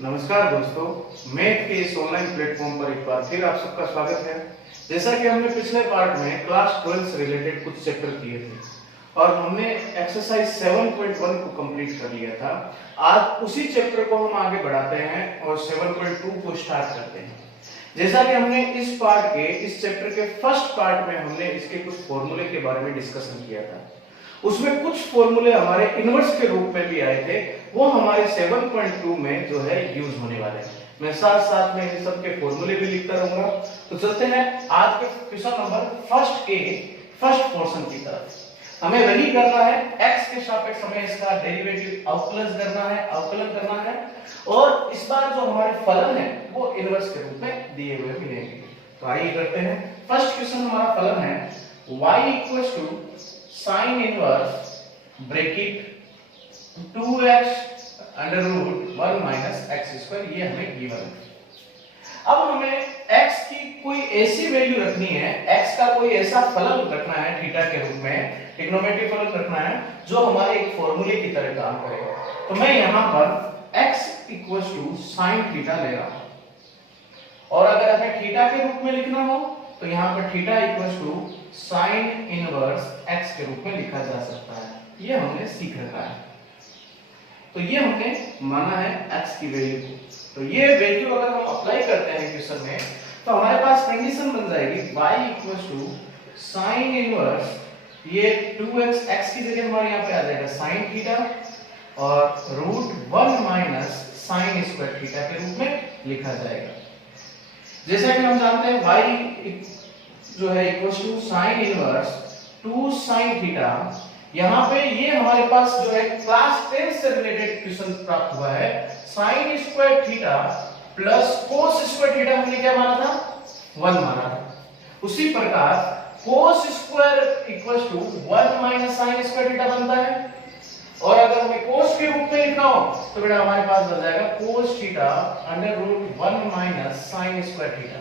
नमस्कार दोस्तों, मैथ के इस ऑनलाइन प्लेटफॉर्म पर एक बार फिर आप सबका स्वागत है। जैसा कि हमने पिछले पार्ट में क्लास 12 से रिलेटेड कुछ चैप्टर किए थे और हमने एक्सरसाइज 7.1 को कंप्लीट कर लिया था। आज उसी चैप्टर को हम आगे बढ़ाते हैं और 7.2 को स्टार्ट करते हैं। जैसा कि हमने इस चैप्टर के फर्स्ट पार्ट में हमने इसके कुछ फॉर्मूले के बारे में डिस्कशन किया था। उसमें कुछ फॉर्मूले हमारे इनवर्स के रूप में भी आए थे, वो हमारे 7.2 में जो है यूज होने वाले हैं। मैं साथ साथ में इन सब के फॉर्मूले भी लिखता रहूंगा। तो चलते हैं आज के क्वेश्चन नंबर फर्स्ट पोर्शन की तरफ। हमें वही करना है, x के सापेक्ष हमें इसका डेरिवेटिव अवकलन करना है और इस बार जो हमारे फलन है वो इनवर्स के रूप में दिए हुए मिलेंगे। तो आइए करते हैं। फर्स्ट क्वेश्चन हमारा फलन है y sin inverse bracket 2x under root 1 minus x square, ये हमें गिवन है। अब हमें x की कोई ऐसी वैल्यू रखनी है, x का कोई ऐसा फलन रखना है थीटा के रूप में, ट्रिग्नोमेट्रिक फलन रखना है जो हमारे एक फॉर्मूले की तरह काम करेगा। तो मैं यहां पर x sin थीटा ले रहा हूं और अगर हमें थीटा के रूप में लिखना हो तो यहां पर थीटा sin इनवर्स x के रूप में लिखा जा सकता है। ये हमने सीख रखा है। तो ये हमने माना है x की वैल्यू को। तो ये वैल्यू अगर हम अप्लाई करते हैं क्वेश्चन में तो हमारे पास कंडीशन बन जाएगी y sin इनवर्स, ये 2x x की जगह हमारे यहाँ पे आ जाएगा sin थीटा और root 1 minus sin square theta के रूप में लिखा जाएगा। जैसा कि हम जानते हैं y जो है sin इनवर्स 2 sin थीटा, यहाँ पे ये हमारे पास जो है क्लास 10 से रिलेटेड क्वेश्चन प्राप्त हुआ है। sin square theta plus cos square theta हमने क्या माना था? 1 माना था। उसी प्रकार cos square 1 minus sin square theta बनता है और अगर हमें cos के रूप में लिखना हो तो बेटा हमारे पास बन जाएगा cos theta under root 1 minus sin square theta.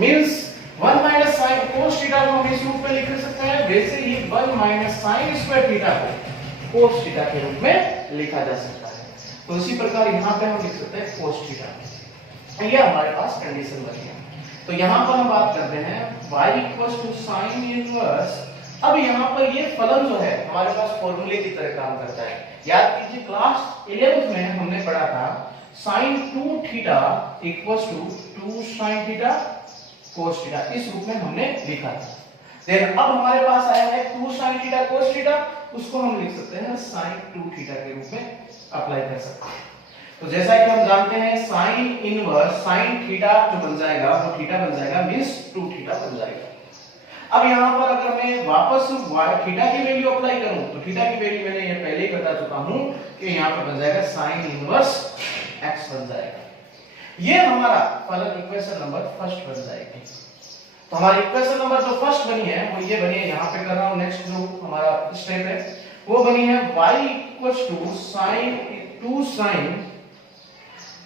Means 1 minus sin cos theta को हम इस रूप में लिख सकते हैं, वैसे ही 1 माइनस sin स्क्वायर थीटा को cos थीटा के रूप में लिखा जा सकता है। तो इसी प्रकार यहां पे हम लिख सकते हैं cos थीटा। ये हमारे पास कंडीशन बनी है। तो यहां पर हम बात करते हैं y sin इनवर्स। अब यहाँ पर ये फलन जो है हमारे पास फॉर्मूले की तरह काम करता है। याद कीजिए क्लास 11th में हमने पढ़ा था sin 2 theta 2 sin theta cos theta, इस रूप में हमने लिखा था। देन अब हमारे पास आया है 2 sin थीटा cos थीटा, उसको हम लिख सकते हैं sin 2 थीटा के रूप में अप्लाई कर सकते हैं। तो जैसा कि हम जानते हैं sin इनवर्स sin थीटा जो बन जाएगा वो थीटा बन जाएगा मींस 2 थीटा बन जाएगा। अब यहाँ पर अगर मैं वापस थीटा की वैल्यू अप्लाई करूं तो थीटा की वैल्यू मैंने ये पहले ही बता चुका हूं कि यहाँ पर बन जाएगा sin इनवर्स x बन जाएगा। ये हमारा फलन इक्वेशन नंबर फर्स्ट बन जाएगी। तो हमारी इक्वेशन नंबर जो फर्स्ट बनी है वो ये बनी है, यहाँ पे कर रहा हूं। नेक्स्ट जो हमारा स्टेप है वो बनी है y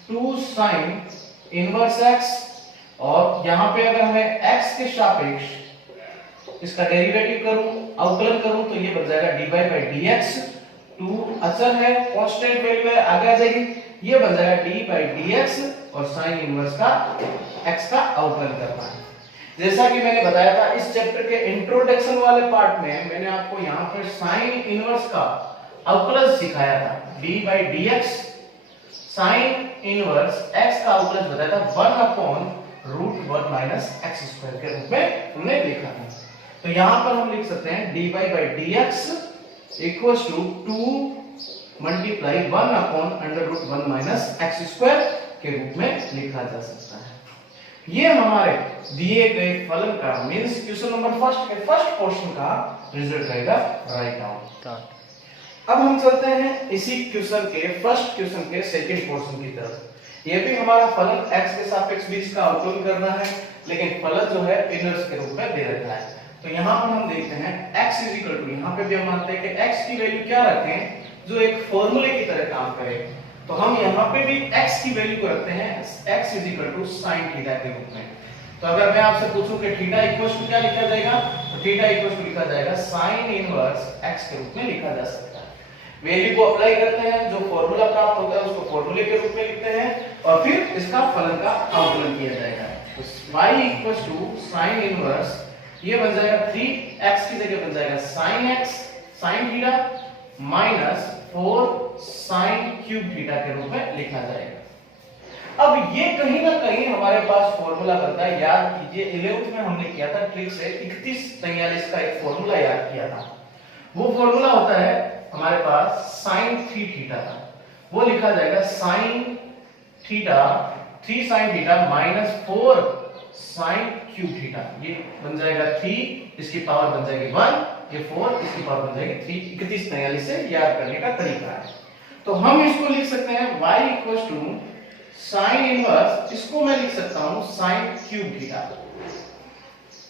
two sin inverse x और यहाँ पे अगर हमें x के सापेक्ष इसका डेरिवेटिव करूं, अवकलन करूं तो ये बन जाएगा dy/dx। 2 अचर है, कांस्टेंट वैल्यू है, आगे आ जाएगी, ये बन जाएगा dy/dx और sin इनवर्स का x का अवकलन करना है। जैसा कि मैंने बताया था इस चैप्टर के इंट्रोडक्शन वाले पार्ट में मैंने आपको यहाँ पर sin इनवर्स का अवकलन सिखाया था। dy/dx sin इनवर्स x का अवकलन बताया था 1/√1 माइनस x स्क्वायर के रूप में हमने लिखा था। तो यहां पर हम लिख सकते हैं dy/dx 2 multiply 1/√1 minus x square के रूप में लिखा जा सकता है। ये हमारे दिए गए फलन का मींस क्वेश्चन नंबर फर्स्ट के फर्स्ट पोर्शन का रिजल्ट रहेगा। Write down. अब हम चलते हैं इसी क्वेश्चन के फर्स्ट क्वेश्चन के सेकंड पोर्शन की तरफ। ये भी हमारा फलन x के सापेक्ष भी इसका अवकलन करना है, लेकिन फलन जो है इनवर्स के रूप में दे रखा है। तो यहाँ पर हम देखते हैं x यहाँ पे भी हम मानते हैं कि x की वैल्यू क्या रखें जो एक फॉर्मूले की तरह काम करे। तो हम यहाँ पे भी x की वैल्यू को रखते हैं x sin थीटा के रूप में। तो अगर मैं आपसे पूछूं कि थीटा इक्वल्स टू क्या लिखा जाएगा तो थीटा इक्वल्स टू लिखा जाएगा sin इनवर्स x के रूप में लिखा जा सकता है। वैल्यू को अप्लाई करते हैं, जो फॉर्मूला प्राप्त होता है उसको फॉर्मूले के रूप में लिखते हैं और फिर इसका फलन का अवकलन किया जाएगा। तो y equal to sine inverse, ये बन जाएगा 3x की जगह बन जाएगा sin x sin theta minus 4 sin cube theta के रूप में लिखा जाएगा। अब ये कहीं ना कहीं हमारे पास फॉर्मूला बनता है, याद कीजिए 11th में हमने किया था ट्रिक से 3143 का एक फॉर्मूला याद किया था। वो फॉर्मूला होता है हमारे पास sin 3 थीटा का, वो लिखा जाएगा sin theta 3 sin theta minus 4 sin cube theta, ये बन जाएगा 3, इसकी पावर बन जाएगी 1, ये 4, इसकी पावर बन जाएगी 3। 3143 से याद करने का तरीका है। तो हम इसको लिख सकते हैं y equal to sine inverse, इसको मैं लिख सकता हूं sin क्यूब थीटा।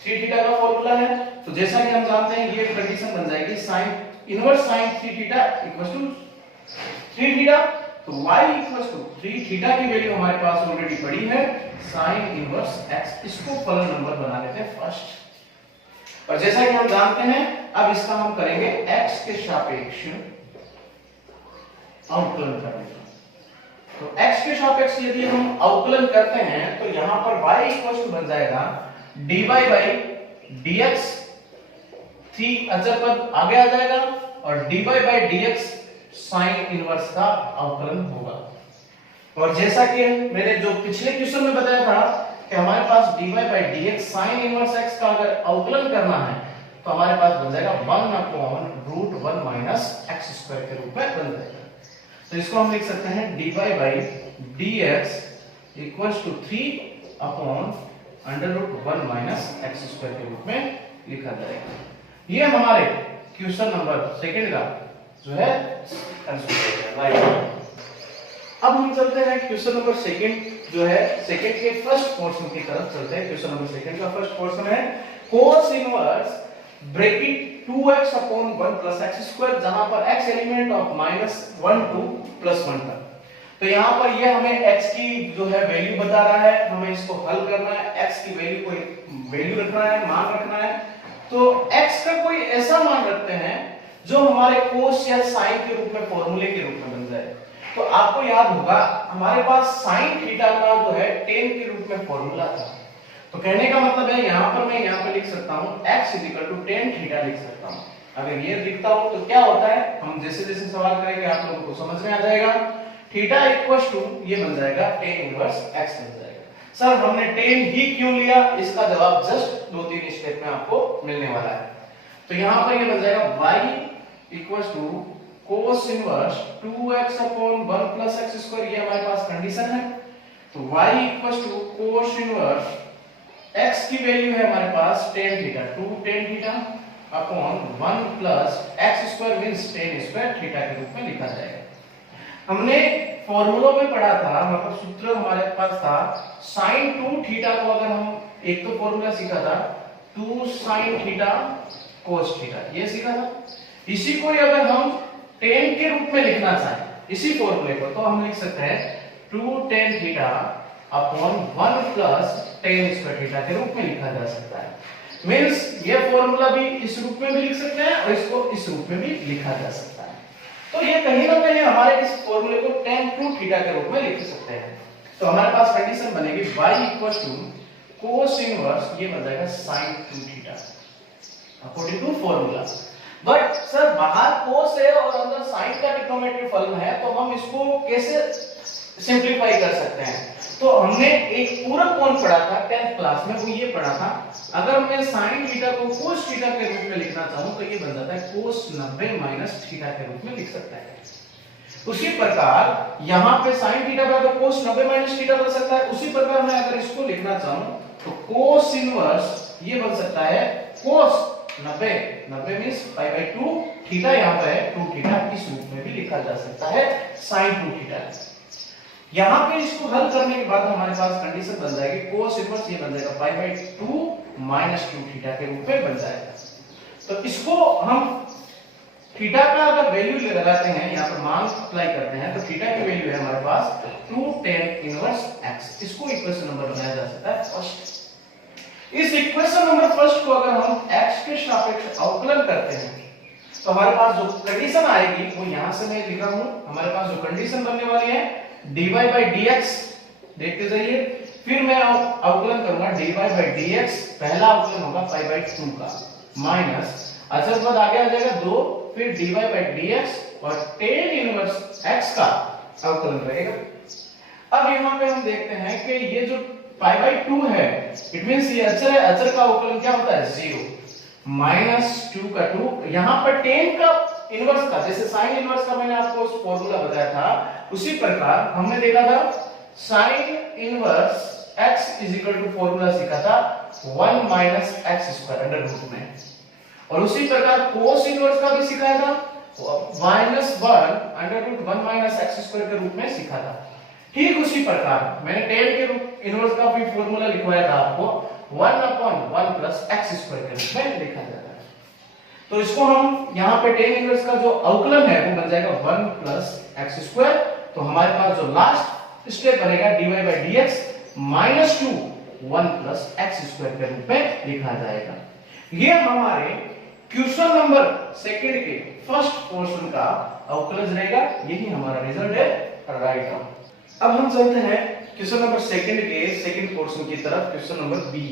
3 थीटा का फॉर्मूला है, तो जैसा कि हम जानते हैं ये कंडीशन बन जाएगी sin inverse sin 3 theta equal to 3 theta. तो y इक्वल टू 3 थीटा की वैल्यू हमारे पास ऑलरेडी पड़ी है sin इनवर्स x, इसको फलन नंबर बना लेते हैं फर्स्ट। और जैसा कि हम जानते हैं अब इसका हम करेंगे x के सापेक्ष अवकलन करेंगे। तो x के सापेक्ष यदि हम अवकलन करते हैं तो यहां पर y इक्वल टू बन जाएगा dy by dx, 3 अचर पद आगे आ जाएगा और dy by dx sine inverse का अवकलन होगा। और जैसा कि मैंने जो पिछले क्वेश्चन में बताया था कि हमारे पास dy by dx sign inverse x का अगर अवकलन करना है तो हमारे पास बन जाएगा 1/√1 माइनस x स्क्वायर के रूप में बन जाएगा। तो इसको हम लिख सकते हैं dy by dx equals to 3/√1 minus x square के रूप में लिखा जाएगा। ये हमारे क्वेश्चन नंबर सेकंड का जो है अब हम चलते हैं क्वेश्चन नंबर सेकंड जो है सेकंड के फर्स्ट पोर्शन की तरफ चलते हैं। क्वेश्चन नंबर सेकंड का फर्स्ट पोर्शन है cos inverse bracket 2x upon 1 plus x square, जहां पर x एलिमेंट ऑफ -1 to +1 तक। तो यहां पर ये हमें x की जो है वैल्यू बता रहा है, हमें इसको हल करना है, x की वैल्यू को वैल्यू रखना है, मान रखना है। तो x का कोई ऐसा मान रखते हैं जो हमारे कोस या साइन के रूप में फॉर्मूले के रूप में बन जाए। तो आपको याद होगा हमारे पास साइन थीटा का जो है tan के रूप में फॉर्मूला था। तो कहने का मतलब है यहां पर मैं यहां पे लिख सकता हूं x tan थीटा लिख सकता हूं। अगर ये लिखता हूं तो क्या होता है, हम जैसे जैसे सवाल करेंगे आप लोगों को समझ में आ जाएगा। थीटा इक्वल्स टू ये बन जाएगा tan इनवर्स x बन जाएगा। सर हमने tan ही क्यों लिया, इसका जवाब जस्ट 2-3 स्टेप में आपको मिलने वाला है। तो यहां पर ये बन जाएगा y equals to cos inverse 2x upon 1 plus x square, ये हमारे पास कंडीशन है। तो y equals to cos inverse x की वैल्यू है हमारे पास tan theta, 2 tan theta upon 1 plus x square means tan square theta के रूप में लिखा जाएगा। हमने फॉर्मूलों में पढ़ा था, मतलब सूत्र हमारे पास था sin 2 थीटा को अगर हम एक तो फॉर्मूला सीखा था 2 sin थीटा cos थीटा, ये सीखा था। इसी को अगर हम tan के रूप में लिखना चाहें इसी फॉर्मूले को, तो हम लिख सकते हैं 2 tan theta upon 1 plus tan square theta के रूप में लिखा जा सकता है। मींस ये फॉर्मूला भी इस रूप में भी लिख सकते हैं और इसको इस रूप में भी लिखा जा सकता है। तो ये कहीं ना कहीं हमारे इस फॉर्मूले को tan 2 थीटा के रूप में लिख सकते हैं। तो हमारे पास कंडीशन बनेगी y equal to cos inverse, ये बन जाएगा sin 2 theta according to formula. But sir बाहर cos है और अंदर sin का ट्रिग्नोमेट्री फलन है, तो हम इसको कैसे सिंपलीफाई कर सकते हैं। तो हमने एक पूरक कोण पढ़ा था 10th क्लास में, वो ये पढ़ा था अगर मैं sin थीटा को cos थीटा के रूप में लिखना चाहूं तो ये बन जाता है cos 90 माइनस थीटा के रूप में लिख सकता है। उसी प्रकार यहां पे sin थीटा बराबर cos 90 माइनस थीटा बन सकता है। उसी प्रकार मैं अगर इसको लिखना चाहूं तो cos इनवर्स ये बन सकता है cos 90 means pi by 2, theta यहां पर है 2 थीटा, इस रूप में भी लिखा जा सकता है sin 2 थीटा। यहां पे इसको हल करने के बाद हमारे पास कंडीशन बन जाएगी cos इनवर्स ये बन जाएगा पाई बाय 2 माइनस 2 थीटा के रूप में बन जाएगा। तो इसको हम थीटा का अगर वैल्यू लगाते हैं, यहां पर मान अप्लाई करते हैं, तो थीटा की वैल्यू है हमारे पास 2 tan इनवर्स x। इसको इक्वेशन नंबर बनाया जा सकता है फर्स्ट। इस इक्वेशन नंबर फर्स्ट को अगर हम x के सापेक्ष अवकलन करते हैं तो हमारे पास जो कंडीशन आएगी वो यहां से मैं लिखा हूं। हमारे पास जो कंडीशन बनने वाली है dy by dx देखते जाइए। फिर मैं अवकलन करूंगा dy by dx, पहला अवकलन होगा पाई बाई 2 का, माइनस अचर पद आगे आ जाएगा 2, फिर dy by dx और tan इनवर्स x का अवकलन रहेगा। अब यहाँ पे हम देखते हैं कि ये जो पाई बाई 2 है, इट मींस ये अचर है, अचर का अवकलन क्या होता है 0, माइनस 2 का 2, यहाँ पर tan का इनवर्स का, जैसे साइन इनवर्स का मैंने आपको फॉर्मूला बताया था, उसी प्रकार हमने देखा था sine inverse x is equal to formula सीखा था 1 minus x square under root में, और उसी प्रकार कोस इनवर्स का भी सिखाया था minus 1 under root 1 minus x square के रूप में सीखा था। ठीक उसी प्रकार मैंने tan के रूप इनवर्स का भी फॉर्मूला लिखवाया था आपको 1 अपॉन 1 प्लस एक्स स्क्वायर के रूप में लिखा जाता है। तो इसको हम यहाँ पे tan इनवर्स का जो अवकलन है वो बन जाएगा 1 प्लस एक्स स्क्वायर। तो हमारे पास जो लास्ट स्टेप बनेगा dy by dx minus 2 1 plus x square के रूप में लिखा जाएगा। ये हमारे क्वेश्चन नंबर सेकंड के फर्स्ट पोर्शन का अवकलन रहेगा, यही हमारा रिजल्ट है राइट। अब हम चलते हैं क्वेश्चन नंबर सेकंड के सेकंड पोर्शन की तरफ, question number B.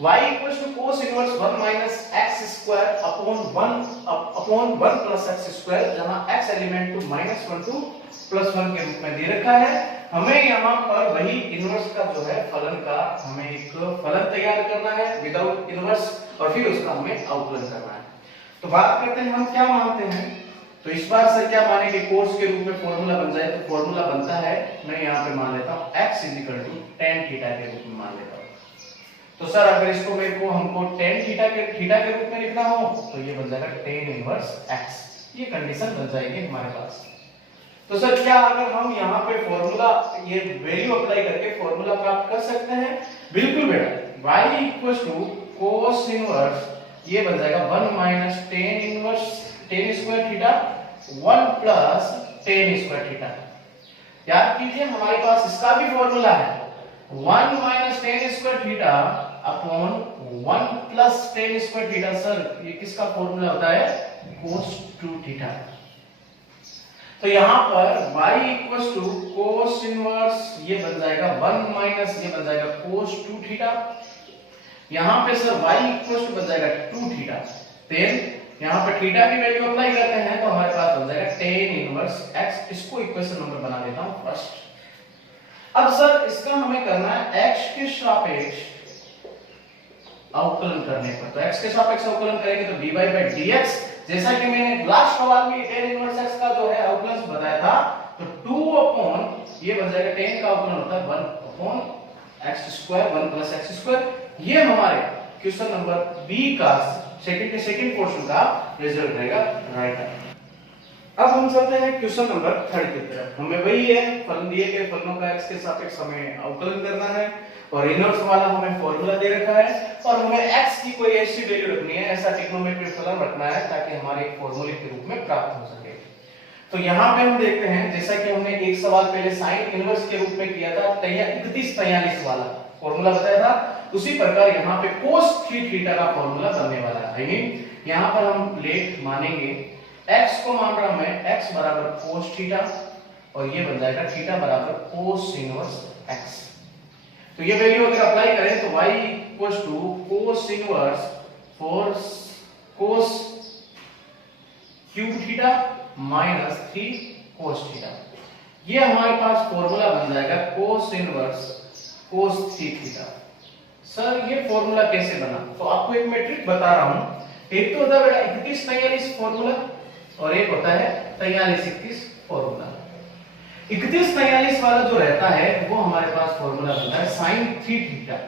y equals to cos inverse 1 minus x square upon 1 plus x square, जहां x एलिमेंट को -1 टू +1 के रूप में दे रखा है। हमें यहां पर वही इनवर्स का जो है फलन का हमें एक फलन तैयार करना है विदाउट इनवर्स, और फिर उसका हमें अवकलन करना है। तो बात करते हैं हम क्या मानते हैं। तो इस बार सर क्या मानेंगे, कोस के रूप में फॉर्मूला बन जाए, तो फॉर्मूला बनता है, मैं यहां पे मान लेता हूं x tan थीटा के रूप में मान लेता हूं। तो सर अगर इसको मेरे को हमको tan थीटा के रूप में लिखना हो तो ये बन जाएगा tan इनवर्स x, ये कंडीशन बन जाएगी हमारे पास। तो सर क्या अगर हम यहाँ पे फॉर्मूला ये वैल्यू अप्लाई करके फॉर्मूला प्राप्त कर सकते हैं? बिल्कुल बेटा, y equals to cos inverse, ये बन जाएगा 1 minus tan inverse tan square theta 1 plus tan square theta. याद कीजिए हमारे पास इसका भी फॉर्मूला है 1 minus tan square theta upon 1 plus tan square theta. Sir ये किसका फॉर्मूला होता है? cos 2 theta. तो यहां पर y equals to cos inverse, ये बन जाएगा 1 माइनस, ये बन जाएगा cos 2 थीटा। यहां पे सर y इक्वल्स टू बन जाएगा 2 थीटा, देन यहां पर थीटा की वैल्यू अप्लाई करते हैं तो हमारे पास बन जाएगा tan इनवर्स x। इसको इक्वेशन नंबर बना देता हूं फर्स्ट। अब सर इसका हमें करना है x के सापेक्ष अवकलन करने पर, तो x के सापेक्ष अवकलन करेंगे तो dy by dx, जैसा कि मैंने लास्ट सवाल में tan इनवर्स x का जो है अवकलन बताया था, तो 2 अपॉन ये बन जाएगा tan का अवकलन होता है 1 upon x square 1 plus x square. ये हमारे क्वेश्चन नंबर बी का सेकंड पोर्शन का रिजल्ट रहेगा राइट। अब हम चलते हैं क्वेश्चन नंबर थर्ड की तरफ। हमें वही है, फलन दिए गए फलनों का x के सापेक्ष हमें अवकलन करना है, और इनवर्स वाला हमें फॉर्मूला दे रखा है, और हमें x की कोई ऐसी वैल्यू रखनी है, ऐसा ट्रिग्नोमेट्रिक फलन रखना है ताकि हमारे एक फॉर्मूले के रूप में प्राप्त हो सके। तो यहाँ पे हम देखते हैं, जैसा कि हमने एक सवाल पहले साइन इनवर्स के रूप में किया था 3143 वाला फॉर्मूला बताया था, उसी प्रकार यहाँ पे cos 3 थीटा का फॉर्मूला बनने वाला है। आई मीन यहाँ पर हम लेट मानेंगे x को मान रहा मैं x बराबर cos थीटा, और ये बन जाएगा थीटा बराबर cos इनवर्स x। तो ये वैल्यू अगर अप्लाई करें तो y equals to cos inverse 4 cos cube theta minus 3 cos theta. ये हमारे पास फॉर्मूला बन जाएगा cos inverse cos 3 theta. Sir ये फॉर्मूला कैसे बना? तो आपको एक मैट्रिक बता रहा हूं, एक तो होता है बेटा 3143 फॉर्मूला, और एक होता है 4331 फॉर्मूला। 3143 वाला जो रहता है वो हमारे पास फॉर्मूला बनता है sin 3 थीटा,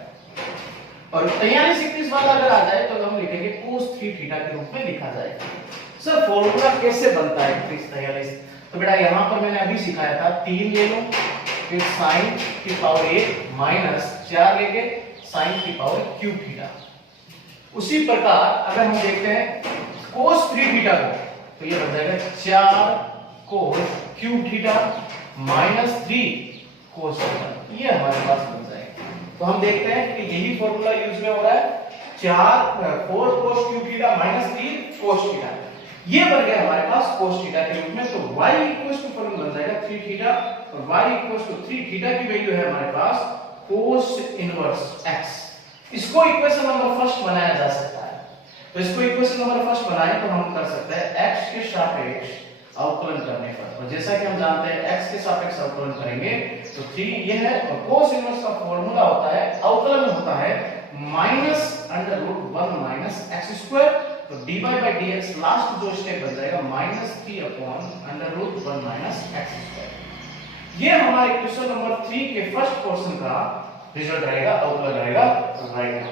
और 4331 वाला अगर आ जाए तो हम लिखेंगे cos 3 थीटा के रूप में लिखा जाएगा। सर फॉर्मूला कैसे बनता है 3143? तो बेटा यहां पर मैंने अभी सिखाया था 3 ले लो, फिर sin की पावर 1 माइनस 4 लेके sin की पावर क्यूब थीटा। उसी प्रकार अगर हम देखते हैं cos 3 थीटा को, तो ये बन जाएगा 4 cos cube theta minus 3 cos theta, ये हमारे पास बन जाएगा। तो हम देखते हैं कि यही फॉर्मूला यूज में हो रहा है, 4 4 cos cube theta minus 3 cos theta. ये बन गया हमारे पास cos थीटा के रूप में। तो y इक्वल्स टू फलन बन जाएगा 3 थीटा और y इक्वल्स टू 3 थीटा की वैल्यू है हमारे पास cos इनवर्स x। इसको इक्वेशन नंबर फर्स्ट बनाया जा सकता है। तो इसको इक्वेशन नंबर फर्स्ट बनाए तो हम कर सकते हैं x के सापेक्ष अवकलन करने पर। और जैसा कि हम जानते हैं x के सापेक्ष अवकलन करेंगे तो 3 ये है और cos इनवर्स का फार्मूला होता है अवकलन होता है minus under root 1 minus x square. तो dy by dx लास्ट जो स्टेप बन जाएगा minus 3 upon under root 1 minus x square. ये हमारे क्वेश्चन नंबर 3 के फर्स्ट पोर्शन का रिजल्ट रहेगा, अवकलन रहेगा राइट।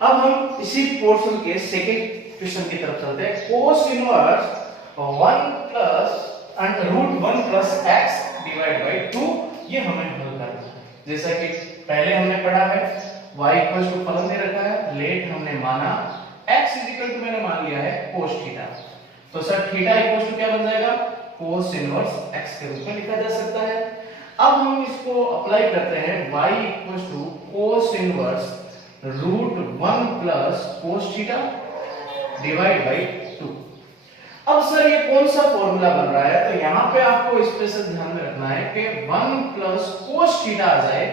अब हम इसी पोर्शन के सेकंड क्वेश्चन की तरफ चलते हैं। cos inverse 1 plus under root 1 plus x divide by 2 ये हमें हल करना है। जैसा कि पहले हमने पढ़ा है y इक्वल्स टू फलन दे रखा है, लेट हमने माना x इज इक्वल टू मैंने मान लिया है cos थीटा। तो सर थीटा इक्वल्स टू क्या बन जाएगा cos इनवर्स x के रूप में लिखा जा सकता है। अब हम इसको अप्लाई करते हैं y equals to cos inverse root 1 plus cos theta divide by 2। अब सर ये कौन सा फॉर्मूला बन रहा है? तो यहाँ पे आपको स्पेशल ध्यान में रखना है कि 1 प्लस cos थीटा आ जाए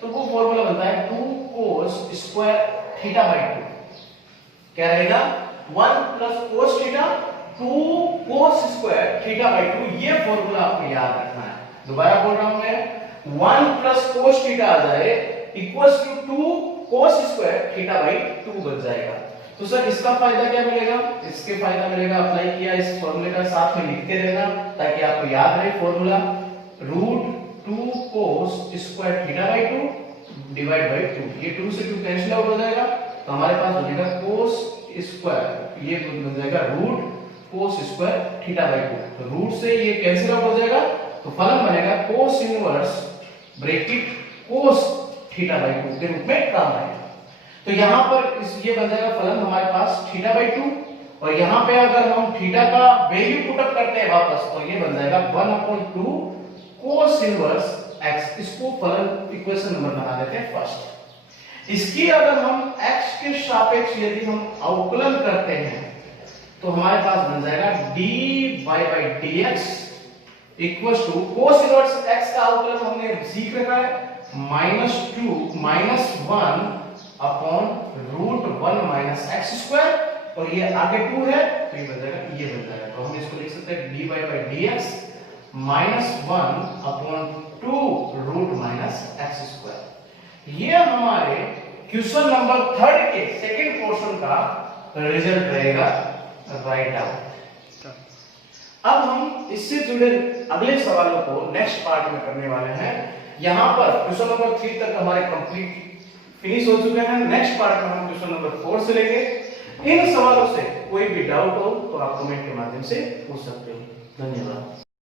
तो वो फॉर्मूला बनता है 2 cos स्क्वायर थीटा बाय 2। क्या रहेगा 1 plus cos theta 2 cos square theta by 2। ये फॉर्मूला आपको याद रखना है। दोबारा बोल रहा हूं मैं 1 प्लस cos थीटा आ जाए equals to 2 cos square theta by 2 बन जाएगा। तो सर इसका फायदा क्या मिलेगा? इसके फायदा मिलेगा अप्लाई किया इस फॉर्मूले का साथ में लिखते रहना ताकि आपको याद रहे formula root 2 cos square theta by 2 divide by 2। ये 2 से 2 कैंसिल आउट हो जाएगा तो हमारे पास बनेगा cos स्क्वायर ये बन जाएगा root cos square theta by 2। तो रूट से ये कैंसिल आउट हो जाएगा तो फलन बनेगा cos inverse bracket cos theta by 2 के रूप में काम आएगा। तो यहां पर ये बन जाएगा फलन हमारे पास थीटा बाय 2 और यहां पे अगर हम थीटा का वैल्यू पुट अप करते हैं वापस तो ये बन जाएगा 1/2 cos इनवर्स x। इसको फलन इक्वेशन नंबर बना देते हैं फर्स्ट। इसकी अगर हम x के सापेक्ष यदि हम अवकलन करते हैं तो हमारे पास बन जाएगा dy by dx equals to cos inverse x का अवकलन हमने सीख रखा है -1 अपॉन रूट 1 माइनस एक्स स्क्वायर और ये आगे 2 है तो ये बन जाएगा तो हम इसको लिख सकते हैं dy by dx -1 upon 2 root minus x square. ये हमारे क्वेश्चन नंबर 3 के सेकंड पोर्शन का रिजल्ट रहेगा राइट आउट। अब हम इससे जुड़े अगले सवालों को नेक्स्ट पार्ट में करने वाले हैं। यहां पर क्वेश्चन नंबर 3 तक हमारे कंप्लीट फिनिश हो चुके हैं। नेक्स्ट पार्ट में हम क्वेश्चन नंबर 4 से लेंगे। इन सवालों से कोई भी डाउट हो तो आप कमेंट के माध्यम से पूछ सकते हो। धन्यवाद।